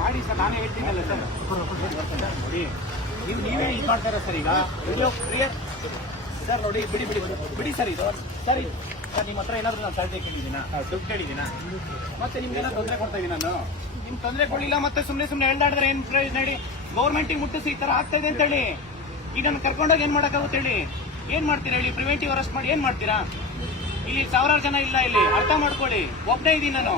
ಮಾಡಿ ಸರ್, ನಾನೇ ಹೇಳ್ತೀನಲ್ಲ ಸರ್. ನೋಡಿ ನೀವೇ ಇದು ಮಾಡ್ತಾರ ಸರ್. ಈಗ ಸರ್ ನೋಡಿ, ಬಿಡಿ ಬಿಡಿ ಬಿಡಿ ಸರ್. ಇದು ಸರಿ ಸರ್, ನಿಮ್ಮ ಹತ್ರ ಏನಾದ್ರು ನಾನು ಸ್ಯಾಲ್ರಿ ಕೇಳಿದ್ದೀನಾ, ದುಡ್ಡು ಕೇಳಿದ್ದೀನಾ? ಮತ್ತೆ ನಿಮ್ಗೆ ಏನಾದ್ರು ತೊಂದರೆ ಕೊಡ್ತಾ ಇದೀನಿ ನಾನು? ನಿಮ್ ತೊಂದರೆ ಕೊಡಲಿಲ್ಲ, ಮತ್ತೆ ಸುಮ್ಮನೆ ಹೇಳ್ದಾಡಿದ್ರೆ ಏನ್ ಪ್ರಯೋಜನ ಹೇಳಿ? ಗೌರ್ಮೆಂಟಿಗೆ ಮುಟ್ಟಿಸಿ ಈ ತರ ಆಗ್ತಾ ಇದೆ ಅಂತ ಹೇಳಿ ಈಗ ನಾನು ಕರ್ಕೊಂಡೋಗಿ ಏನ್ ಮಾಡಕ್ಕಾಗುತ್ತೆ ಹೇಳಿ? ಏನ್ ಮಾಡ್ತೀರಾ ಹೇಳಿ? ಪ್ರಿವೆಂಟಿವ್ ಅರೆಸ್ಟ್ ಮಾಡಿ ಏನ್ ಮಾಡ್ತೀರಾ? ಇಲ್ಲಿ ಸಾವಿರಾರು ಜನ ಇಲ್ಲ, ಇಲ್ಲಿ ಅರ್ಥ ಮಾಡ್ಕೊಳ್ಳಿ. ಒಬ್ಬನೇ ಇದೀನಿ ನಾನು,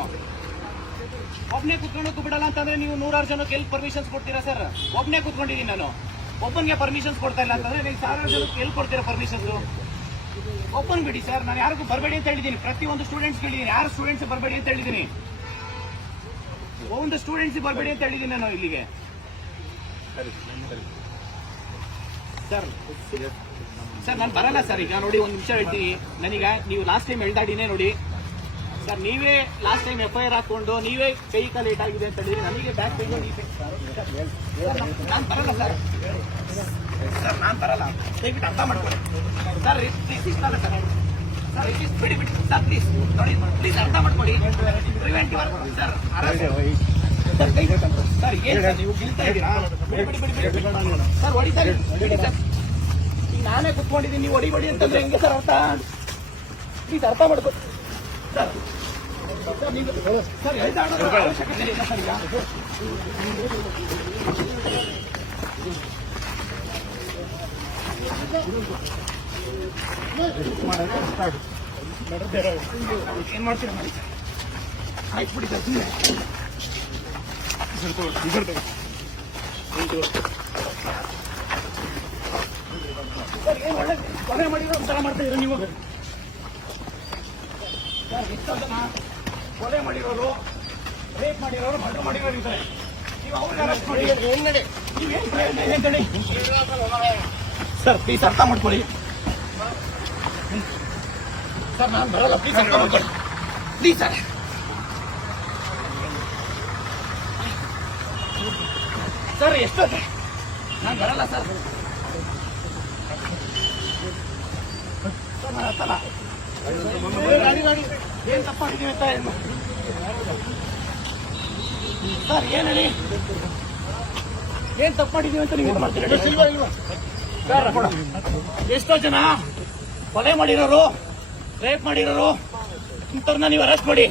ಒಬ್ಬನೇ ಕುತ್ಕೊಂಡು ಬಿಡಲ್ಲ ಅಂತಂದ್ರೆ ನೀವು 100 ಜನಕ್ಕೆ ಎಲ್ಲಿ ಪರ್ಮಿಷನ್ಸ್ ಕೊಡ್ತೀರಾ ಸರ್? ಒಬ್ಬನೇ ಕುತ್ಕೊಂಡಿದ್ದೀನಿ ನಾನು, ಒಬ್ಬನಿಗೆ ಪರ್ಮಿಷನ್ಸ್ ಕೊಡ್ತಾ ಇಲ್ಲ ಅಂತಂದ್ರೆ ನೀವು ಸಾವಿರಾರು ಜನಕ್ಕೆ ಎಲ್ಲಿ ಕೊಡ್ತೀರಾ ಪರ್ಮಿಷನ್ಸ್? ಓಪನ್ ಬಿಡಿ ಸರ್. ನಾನು ಯಾರಿಗೂ ಬರಬೇಡಿ ಅಂತ ಹೇಳಿದ್ದೀನಿ, ಪ್ರತಿಯೊಂದು ಸ್ಟೂಡೆಂಟ್ಸ್ ಹೇಳಿದ್ದೀನಿ. ಯಾರು ಸ್ಟೂಡೆಂಟ್ಸ್ ಬರಬೇಡಿ ಅಂತ ಹೇಳಿದ್ದೀನಿ, ಒಂದು ಸ್ಟೂಡೆಂಟ್ಸ್ ಬರಬೇಡಿ ಅಂತ ಹೇಳಿದ್ದೀನಿ ನಾನು ಇಲ್ಲಿಗೆ. ಸರ್ ಸರ್ ನಾನು ಬರಲ್ಲ ಸರ್. ಈಗ ನೋಡಿ, ಒಂದು ನಿಮಿಷ ಹೇಳ್ತೀನಿ. ನನಗ ನೀವು ಲಾಸ್ಟ್ ಟೈಮ್ ಹೇಳ್ದಾಡಿನೇ ನೋಡಿ ಸರ್, ನೀವೇ ಲಾಸ್ಟ್ ಟೈಮ್ FIR ಹಾಕೊಂಡು ನೀವೇ ಕೈ ಕಾಲು ಲೇಟ್ ಆಗಿದೆ ಅಂತ ಹೇಳಿದ್ರೆ ನನಗೆ ಬ್ಯಾಕ್ ಪೇನ್. ನಾನು ಬರಲ್ಲ ಸರ್. ಸರ್ ನಾನು ಬರಲ್ಲ, ದಯವಿಟ್ಟು ಅರ್ಥ ಮಾಡ್ಕೊಳ್ಳಿ ಸರ್. ಸರ್ ಸರ್ ಬಿಡಿ ಬಿಡಿ ಸರ್, ಪ್ಲೀಸ್ ನೋಡಿ, ಪ್ಲೀಸ್ ಅರ್ಥ ಮಾಡ್ಕೊಳ್ಳಿ. ಪ್ರಿವೆಂಟಿವ್ ಸರ್ ಸರ್ ಏನ್ ಸರ್ ನೀವು ಗಿಲ್ತಾ ಇದ್ದೀರಾ? ಸರ್ ಹೊಡಿ ಸರ್, ಬಿಡಿ ಸರ್. ಈಗ ನಾನೇ ಕುತ್ಕೊಂಡಿದ್ದೀನಿ, ನೀವು ಹೊಡಿ ಅಂತಂದ್ರೆ ಹೆಂಗೆ ಸರ್ ಅರ್ಥ? ಪ್ಲೀಸ್ ಅರ್ಥ ಮಾಡ್ಕೊಳ್ಳಿ ಸರ್. ಸರ್ ನೀವು ಸರ್ ಹೇಳ್ದಾಡೋ ಅವಶ್ಯಕತೆ ಇಲ್ಲ ಸರ್. ಈಗ ಏನ್ ಮಾಡ್ತೀರಾ ಮಾಡಿ ಸರ್. ಆಯ್ತು ಬಿಡಿ ಸರ್, ಸುಮ್ಮನೆ ಸರ್ ಏನ್ ಒಳ್ಳೆ ಕೊಲೆ ಮಾಡಿರೋ ಒಂಥರ ಮಾಡ್ತಾ ಇರೋ ನೀವು ಸರ್. ಎಷ್ಟೋ ಜನ ಕೊಲೆ ಮಾಡಿರೋರು, ರೇಪ್ ಮಾಡಿರೋರು, ಮರ್ಡರ್ ಮಾಡಿರೋರು ಇದ್ದಾರೆ. ನೀವು ಅವ್ರಿಗೆ ಅರೆಸ್ಟ್ ಮಾಡಿ ನೀವೇನ್ ಪ್ರಯತ್ನ ಇದೆ ಅಂತೇಳಿ ಸರ್. ಪ್ಲೀಸ್ ಅರ್ಥ ಮಾಡ್ಕೊಳ್ಳಿ ಸರ್. ನಾನು ಬರಲ್ಲ, ಪ್ಲೀಸ್ ಅರ್ಥ ಮಾಡ್ಕೊಳ್ಳಿ ಪ್ಲೀಸ್ ಸರ್. ಸರ್ ಎಷ್ಟೊತ್ತೆ ನಾನು ಬರಲ್ಲ ಸರ್. ಸರ್ ನಾನು ಹತ್ತಲ್ಲ. ಏನ್ ತಪ್ಪಾಗಿದ್ದೀವಿ ಅಂತ ಸರ್ ಏನ್ ಹೇಳಿ? ಏನ್ ತಪ್ಪು ಮಾಡಿದೀವಿ ಅಂತ ನೀವು ಮಾಡ್ತೀರಿ ಸರ್? ಎಷ್ಟೋ ಜನ ಕೊಲೆ ಮಾಡಿರೋರು, ರೇಪ್ ಮಾಡಿರೋರು ಇಂಥವ್ರನ್ನ ನೀವು ಅರೆಸ್ಟ್ ಮಾಡಿ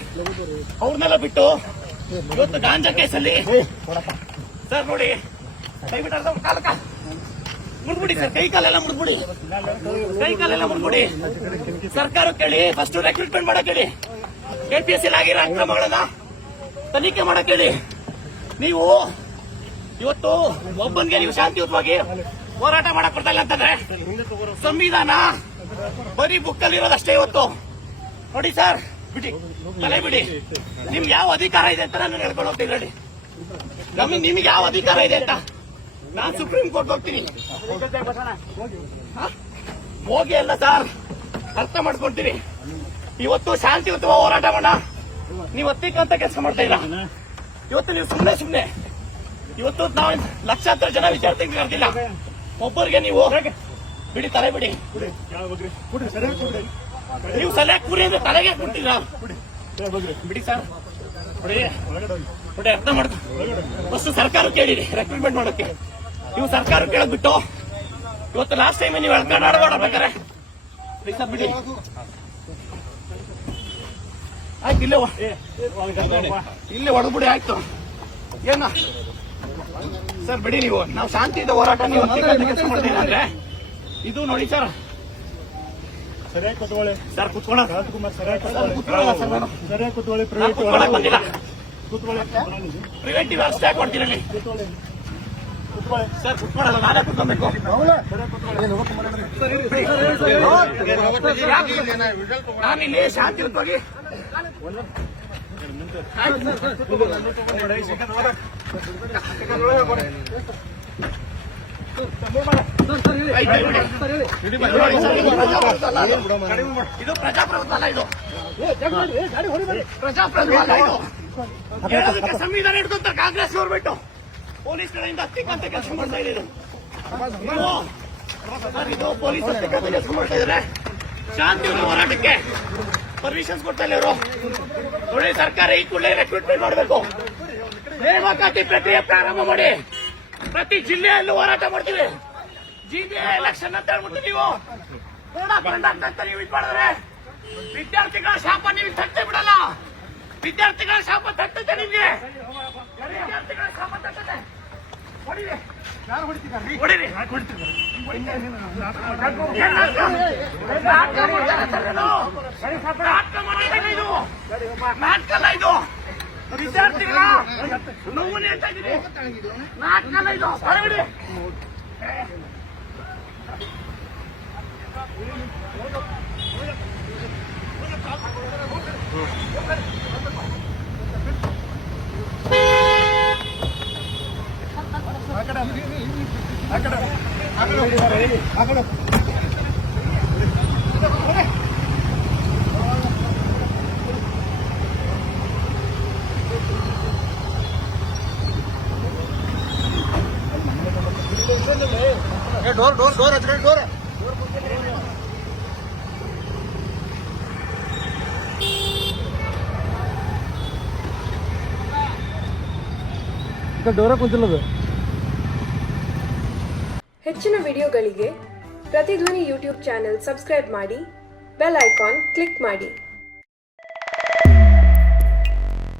ಅವ್ರನ್ನೆಲ್ಲ ಬಿಟ್ಟು ಇವತ್ತು ಗಾಂಜಾ ಕೇಸಲ್ಲಿ ಸರ್ ನೋಡಿ, ದಯವಿಟ್ಟು ಅರ್ಥ ಕಾಲಕ್ಕ ಮುಡ್ಬಿಡಿ ಸರ್. ಕೈ ಕಾಲೆಲ್ಲ ಮುಡ್ಬಿಡಿ, ಕೈ ಕಾಲೆಲ್ಲ ಮುಡ್ಬಿಡಿ. ಸರ್ಕಾರ ಕೇಳಿ, ಫಸ್ಟ್ ರೆಕ್ರೂಟ್ಮೆಂಟ್ ಮಾಡಕ್ ಹೇಳಿ. KPSC ಆಗಿರೋ ಅಕ್ರಮಗಳನ್ನ ತನಿಖೆ ಮಾಡಕ್ ಹೇಳಿ. ನೀವು ಇವತ್ತು ಒಬ್ಬನ್ಗೆ ನೀವು ಶಾಂತಿಯುತವಾಗಿ ಹೋರಾಟ ಮಾಡಕ್ ಬರ್ತಾ ಇಲ್ಲ ಅಂತಂದ್ರೆ ಸಂವಿಧಾನ ಬರೀ ಬುಕ್ಕಲ್ಲಿ ಇರೋದಷ್ಟೇ ಇವತ್ತು. ನೋಡಿ ಸರ್, ಬಿಡಿ, ತಲೆ ಬಿಡಿ. ನಿಮ್ಗೆ ಯಾವ ಅಧಿಕಾರ ಇದೆ ಅಂತ ನಾನು ಹೇಳ್ಕೊಂಡು ಹೋಗ್ತೀನಿ ಹೇಳಿ. ನಿಮ್ಗೆ ಯಾವ ಅಧಿಕಾರ ಇದೆ ಅಂತ? ನಾನು ಸುಪ್ರೀಂ ಕೋರ್ಟ್ ಹೋಗ್ತೀನಿ, ಹೋಗಿ ಅಲ್ಲ ಸರ್, ಅರ್ಥ ಮಾಡ್ಕೊಳ್ತೀನಿ. ಇವತ್ತು ಶಾಂತಿಯುತ ಹೋರಾಟ ಮಾಡ, ನೀವು ಒತ್ತಿಕ್ಕಂತ ಕೆಲಸ ಮಾಡ್ತಾ ಇಲ್ಲ. ಇವತ್ತು ನೀವು ಸುಮ್ಮನೆ ಇವತ್ತು ನಾವು ಲಕ್ಷಾಂತರ ಜನ ವಿದ್ಯಾರ್ಥಿಗಳು ಕರ್ದಿಲ್ಲ, ಒಬ್ಬರಿಗೆ ನೀವು ಬಿಡಿ, ತಲೆ ಬಿಡಿ. ನೀವು ಸಲಹೆ ಕೂರಿ ಅಂದ್ರೆ ತಲೆಗೆ ಕೊಡ್ತೀರಾ? ಬಿಡಿ ಸರ್, ನೋಡಿ ಅರ್ಥ ಮಾಡ್ಕೊ. ಫಸ್ಟ್ ಸರ್ಕಾರ ಕೇಳಿರಿ ರೆಕ್ರೂಟ್ಮೆಂಟ್ ಮಾಡೋಕೆ. ನೀವು ಸರ್ಕಾರ ಕೇಳಕ್ ಬಿಟ್ಟು ಇವತ್ತು ಲಾಸ್ಟ್ ಟೈಮ್ ನೀವು ಕನ್ನಡ ಮಾಡ್ಬೇಕಾರೆ ಬಿಡಿ. ಆಯ್ತು, ಇಲ್ಲೇ ಹೊಡೆದ್ಬಿಡಿ. ಆಯ್ತು, ಏನ ಸರ್ ಬಿಡಿ. ನೀವು ನಾವು ಶಾಂತಿಯುತ ಹೋರಾಟ ನೀವು ಕೆಲಸ ಮಾಡ್ತೀವಿ ಅಂದ್ರೆ ಇದು ನೋಡಿ ಸರ್. ಸರಿಯಾಗಿ ಕೂತ್ಕೊಳ್ಳಿ ಸರ್. ಕುತ್ಕೊಳ್ಳ ಬಂದಿಲ್ಲ. ಪ್ರಿವೆಂಟಿವ್ ಅರೆಸ್ಟ್ ಯಾಕೆ ಮಾಡ್ತೀರಲ್ಲಿ ಸರ್? ಕುತ್ಕೊಳ್ಳಲ್ಲ, ನಾನೇ ಕುತ್ಕೊಬೇಕು. ನಾನಿಲ್ಲಿ ಶಾಂತಿಯುತವಾಗಿ ಇದು ಪ್ರಜಾಪ್ರಭುತ್ವ ಅಲ್ಲ, ಇದು ಪ್ರಜಾಪ್ರಭುತ್ವ ಅಲ್ಲ. ಇದು ಹೇಳೋದಕ್ಕೆ ಸಂವಿಧಾನ ಹಿಡ್ಕೊಂತಾರೆ ಕಾಂಗ್ರೆಸ್ ಗೌರ್ಮೆಂಟ್. ಪೊಲೀಸ್ ಕಡೆಯಿಂದ ಹತ್ತಿಕ್ಕಂತ ಕೆಲಸ ಮಾಡ್ತಾ ಇದೆ. ಇದು ಪೊಲೀಸ್ ಹತ್ತಿಕ್ಕಂತ ಕೆಲಸ ಮಾಡ್ತಾ ಇದ್ದಾರೆ. ಶಾಂತಿಯುತ ಹೋರಾಟಕ್ಕೆ ಪರ್ಮಿಷನ್ಸ್ ಕೊಡ್ತಾ ಇಲ್ಲ ಇವರು. ನೋಡಿ, ಸರ್ಕಾರ ಈ ಕೂಡಲೇ ರೆಕ್ರೂಟ್ಮೆಂಟ್ ಮಾಡಬೇಕು. ನೇಮಕಾತಿ ಪ್ರಕ್ರಿಯೆ ಪ್ರಾರಂಭ ಮಾಡಿ. ಪ್ರತಿ ಜಿಲ್ಲೆಯಲ್ಲೂ ಹೋರಾಟ ಮಾಡ್ತೀವಿ. ಜಿಬಿಎ ಎಲೆಕ್ಷನ್ ಅಂತ ಹೇಳ್ಬಿಟ್ಟು ನೀವು ಅಂತ ನೀವು ಇದು ಮಾಡಿದ್ರೆ ವಿದ್ಯಾರ್ಥಿಗಳ ಶಾಪ ನೀವು ತಟ್ಟೆ ಬಿಡಲ್ಲ. ವಿದ್ಯಾರ್ಥಿಗಳ ಶಾಪ ತಟ್ಟುತ್ತೆ ನಿಮ್ಗೆ. ವಿದ್ಯಾರ್ಥಿಗಳ ಶಾಪ ತಟ್ಟುತ್ತೆ. ಹೊಡಿರಿ. ಯಾರು ಹೊಡಿತಿದ್ದಾರೆ? ಹೊಡಿರಿ. ನಾಟಕಲ್ಲ ಇದು. ವಿದ್ಯಾರ್ಥಿಗಳ ನೋವು ಹೇಳ್ತಾ ಇದ್ದೀನಿ. ನಾಟಕಲ್ಲ ಇದು. ಹೊರಗಡೆ ಡೋರ್ ಹಚ್ಕೊಂಡು ಡೋರ್ ಡೋರ ಕುಂತಿಲ್ಲದು. ಹೆಚ್ಚಿನ ವಿಡಿಯೋಗಳಿಗೆ ಪ್ರತಿಧ್ವನಿ ಯೂಟ್ಯೂಬ್ ಚಾನೆಲ್ ಸಬ್ಸ್ಕ್ರೈಬ್ ಮಾಡಿ, ಬೆಲ್ ಐಕಾನ್ ಕ್ಲಿಕ್ ಮಾಡಿ.